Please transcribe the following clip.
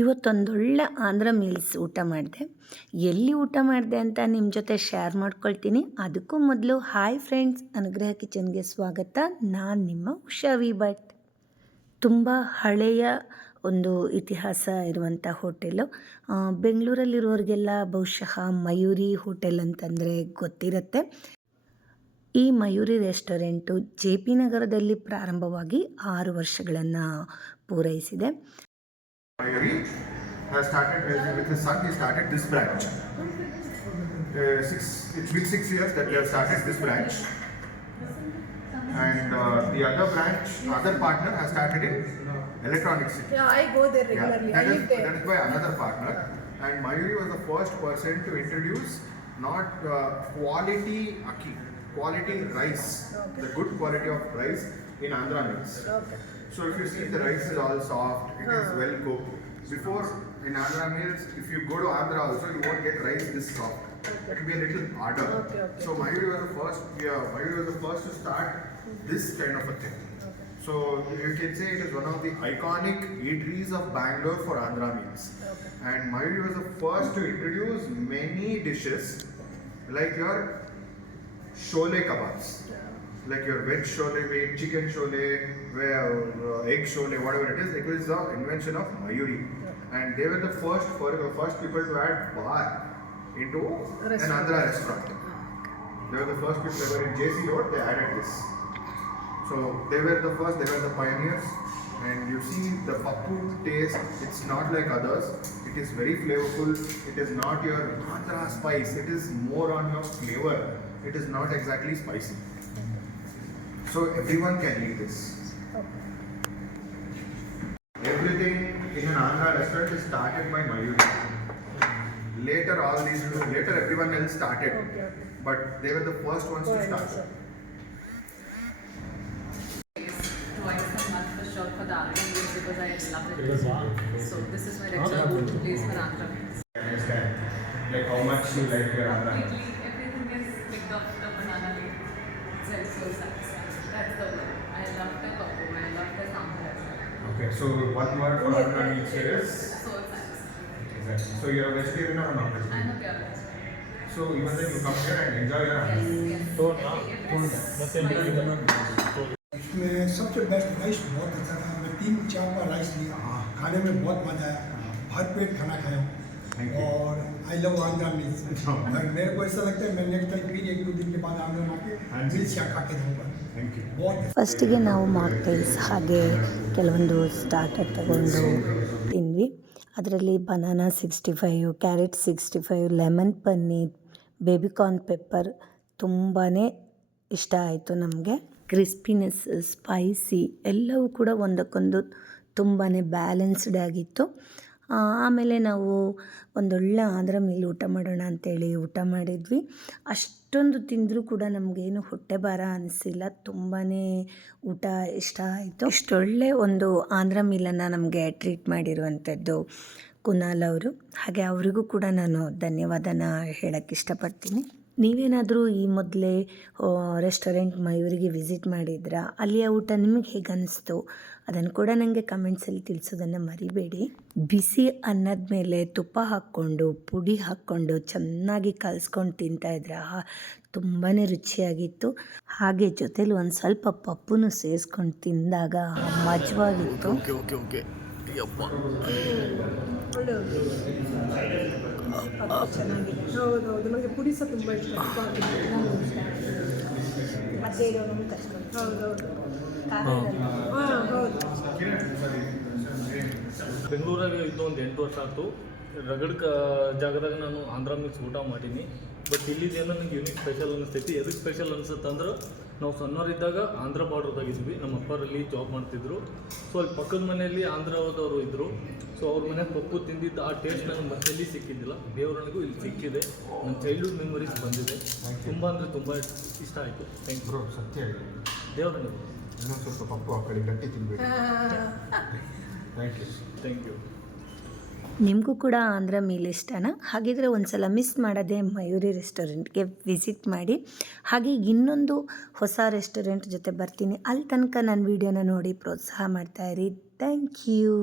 ಇವತ್ತೊಂದೊಳ್ಳೆ Andhra meals ಊಟ ಮಾಡಿದೆ. ಎಲ್ಲಿ ಊಟ ಮಾಡಿದೆ ಅಂತ ನಿಮ್ಮ ಜೊತೆ ಶೇರ್ ಮಾಡ್ಕೊಳ್ತೀನಿ. ಅದಕ್ಕೂ ಮೊದಲು ಹಾಯ್ ಫ್ರೆಂಡ್ಸ್, ಅನುಗ್ರಹ ಕಿಚನ್ಗೆ ಸ್ವಾಗತ. ನಾನು ನಿಮ್ಮ ಉಷಾ ವಿ ಭಟ್. ತುಂಬ ಹಳೆಯ ಒಂದು ಇತಿಹಾಸ ಇರುವಂಥ ಹೋಟೆಲು. ಬೆಂಗಳೂರಲ್ಲಿರೋರಿಗೆಲ್ಲ ಬಹುಶಃ ಮಯೂರಿ ಹೋಟೆಲ್ ಅಂತಂದರೆ ಗೊತ್ತಿರುತ್ತೆ. ಈ ಮಯೂರಿ ರೆಸ್ಟೋರೆಂಟು ಜೆ ಪಿ ನಗರದಲ್ಲಿ ಪ್ರಾರಂಭವಾಗಿ 6 ವರ್ಷಗಳನ್ನು ಪೂರೈಸಿದೆ. Mayuri has started with his son. He started this branch. It's been 6 years that we have started this branch, and the other branch, other partner has started in Electronic City. Yeah, I go there regularly. Yeah, I live there. that is by another partner. And Mayuri was the first person to introduce not quality akki, quality rice, Okay. the good quality of rice in Andhra meals. Okay. So if you see, the rice is all soft, it is well cooked. Before, in Andhra meals, if you go to Andhra also, you won't get rice this soft. It will be a little harder. Okay. So Mayuri was the first. Yeah, Mayuri was the first to start this kind of a thing. Okay. So you can say it is one of the iconic eateries of Bangalore for Andhra meals. Okay. And Mayuri was the first to introduce many dishes like your shole kebabs. Like your veg shole, chicken shole, egg shole, whatever it is the invention of Mayuri. And they were the first people to add bar into an Andhra restaurant. They were the first people ever in JC Road, they added this. So they were the first, they were the pioneers. And you see the pappu taste, it's not like others. It is very flavorful. It is not your Andhra spice. It is more on your flavor. It is not exactly spicy. So everyone can eat this. Okay. Everything in an Andhra restaurant is started by Mayuri. Later everyone else started. Okay. But they were the first ones to start. Twice a month for sure for the Andhra meals because I love it. So this is my regular go-to place for Andhra meals. I understand. Like how much you like your Andhra. Completely, everything is picked off the banana leaf. It's like so satisfying. That's the word. I love the cocoa. I love the sambar as well. Okay, so one word for Andhra means is So satisfying. exactly. So you're a vegetarian or a non-vegetarian? I'm a pure veg. So even then you come here and enjoy your Andhra. Yes. इसमें सबसे best rice बहुत अच्छा था। मैं 3-4 बार rice लिया, खाने में बहुत मज़ा आया, भरपेट खाना खाया Thank you. और आई लव आंध्रा मील्स। और मेरे को ऐसा लगता है मैं नेक्स्ट टाइम फिर 1-2 दिन के बाद आंध्रा आके मील्स खा के जाऊँगा। Thank you. बहुत ಫಸ್ಟಿಗೆ ನಾವು ಮಾಕ್ಟೈಲ್ಸ್ ಹಾಗೆ ಕೆಲವೊಂದು ಸ್ಟಾರ್ಟರ್ ತಗೊಂಡು ತಿಂದ್ವಿ. ಅದರಲ್ಲಿ banana 65, carrot 65, lemon paneer, baby corn pepper ತುಂಬಾ ಇಷ್ಟ ಆಯಿತು ನಮಗೆ. ಕ್ರಿಸ್ಪಿನೆಸ್, ಸ್ಪೈಸಿ ಎಲ್ಲವೂ ಕೂಡ ಒಂದಕ್ಕೊಂದು ತುಂಬಾ ಬ್ಯಾಲೆನ್ಸ್ಡ್ ಆಗಿತ್ತು. ಆಮೇಲೆ ನಾವು ಒಂದೊಳ್ಳೆ ಆಂಧ್ರ ಮೀಲ್ ಊಟ ಮಾಡೋಣ ಅಂತೇಳಿ ಊಟ ಮಾಡಿದ್ವಿ. ಅಷ್ಟೊಂದು ತಿಂದರೂ ಕೂಡ ನಮಗೇನು ಹೊಟ್ಟೆ ಭಾರ ಅನಿಸಿಲ್ಲ. ತುಂಬಾ ಊಟ ಇಷ್ಟ ಆಯಿತು. ಇಷ್ಟೊಳ್ಳೆ ಒಂದು ಆಂಧ್ರ ಮೀಲನ್ನು ನಮಗೆ ಟ್ರೀಟ್ ಮಾಡಿರುವಂಥದ್ದು ಕುನಾಲ್ ಅವರು. ಹಾಗೆ ಅವರಿಗೂ ಕೂಡ ನಾನು ಧನ್ಯವಾದನ ಹೇಳೋಕ್ಕೆ ಇಷ್ಟಪಡ್ತೀನಿ. ನೀವೇನಾದರೂ ಈ ಮೊದಲೇ ರೆಸ್ಟೋರೆಂಟ್ ಮಯೂರಿಗೆ ವಿಸಿಟ್ ಮಾಡಿದ್ರಾ? ಅಲ್ಲಿಯ ಊಟ ನಿಮಗೆ ಹೇಗೆ ಅನ್ನಿಸ್ತು ಅದನ್ನು ಕೂಡ ನನಗೆ ಕಮೆಂಟ್ಸಲ್ಲಿ ತಿಳಿಸೋದನ್ನು ಮರಿಬೇಡಿ. ಬಿಸಿ ಅನ್ನದ ಮೇಲೆ ತುಪ್ಪ ಹಾಕ್ಕೊಂಡು ಪುಡಿ ಹಾಕ್ಕೊಂಡು ಚೆನ್ನಾಗಿ ಕಲಿಸ್ಕೊಂಡು ತಿಂತಾಯಿದ್ರೆ ತುಂಬಾ ರುಚಿಯಾಗಿತ್ತು. ಹಾಗೆ ಜೊತೇಲಿ ಒಂದು ಸ್ವಲ್ಪ ಪಪ್ಪುನು ಸೇರಿಸ್ಕೊಂಡು ತಿಂದಾಗ ಮಜವಾಗಿತ್ತು. ಚೆನ್ನಾಗಿದೆ. ಹೌದು, ನನಗೆ ಪುಡಿ ಸಹ ತುಂಬ ಇಷ್ಟ. ಮತ್ತೆ ಇರೋನು ಕಷ್ಟ. ಹೌದು. ಬೆಂಗಳೂರಾಗ ಇದ್ದು ಒಂದು 8 ವರ್ಷ ಆಯ್ತು. ರಗಡ್ ಜಾಗದಾಗ ನಾನು ಆಂಧ್ರ ಮಿಕ್ಸ್ ಊಟ ಮಾಡೀನಿ. ಬಟ್ ಇಲ್ಲಿದ್ದೇನೋ ನನಗೆ ಯೂನಿಕ್ ಸ್ಪೆಷಲ್ ಅನಿಸ್ತೈತಿ. ಎದಕ್ಕೆ ಸ್ಪೆಷಲ್ ಅನಿಸುತ್ತೆ ಅಂದ್ರೆ ನಾವು ಸಣ್ಣವರಿದ್ದಾಗ ಆಂಧ್ರ ಬಾರ್ಡ್ರದಾಗಿದ್ವಿ. ನಮ್ಮ ಅಪ್ಪರಲ್ಲಿ ಜಾಬ್ ಮಾಡ್ತಿದ್ರು. ಸೊ ಅಲ್ಲಿ ಪಕ್ಕದ ಮನೆಯಲ್ಲಿ ಆಂಧ್ರದವರು ಇದ್ದರು. ಸೊ ಅವ್ರ ಮನೆಗೆ ಪಪ್ಪು ತಿಂದಿದ್ದು ಆ ಟೇಸ್ಟ್ ನನಗೆ ಮತ್ತೆಲ್ಲಿ ಸಿಕ್ಕಿದ್ದಿಲ್ಲ. ದೇವರನಿಗೂ ಇಲ್ಲಿ ಸಿಕ್ಕಿದೆ. ನನ್ನ ಚೈಲ್ಡ್ಹುಡ್ ಮೆಮೊರೀಸ್ ಬಂದಿದೆ. ತುಂಬ ಅಂದರೆ ತುಂಬ ಇಷ್ಟ ಆಯಿತು. Thank you. ಸತ್ಯ ಇದೆ. ದೇವರನಿಗೂ ಇನ್ನೊಂದು ಸ್ವಲ್ಪ ಪಪ್ಪು ಆ ಕಡೆ ಗಟ್ಟಿ ತಿನ್ಬೇಕು. Thank you. ನಿಮಗೂ ಕೂಡ ಆಂಧ್ರ ಮೀಲ್ ಇಷ್ಟನಾ? ಹಾಗಿದ್ರೆ ಒಂದು ಸಲ ಮಿಸ್ ಮಾಡದೆ ಮಯೂರಿ ರೆಸ್ಟೋರೆಂಟ್ಗೆ ವಿಸಿಟ್ ಮಾಡಿ. ಹಾಗೆ ಇನ್ನೊಂದು ಹೊಸ ರೆಸ್ಟೋರೆಂಟ್ ಜೊತೆ ಬರ್ತೀನಿ. ಅಲ್ಲಿ ತನಕ ನನ್ನ ವೀಡಿಯೋನ ನೋಡಿ ಪ್ರೋತ್ಸಾಹ ಮಾಡ್ತಾಯಿರಿ. Thank you.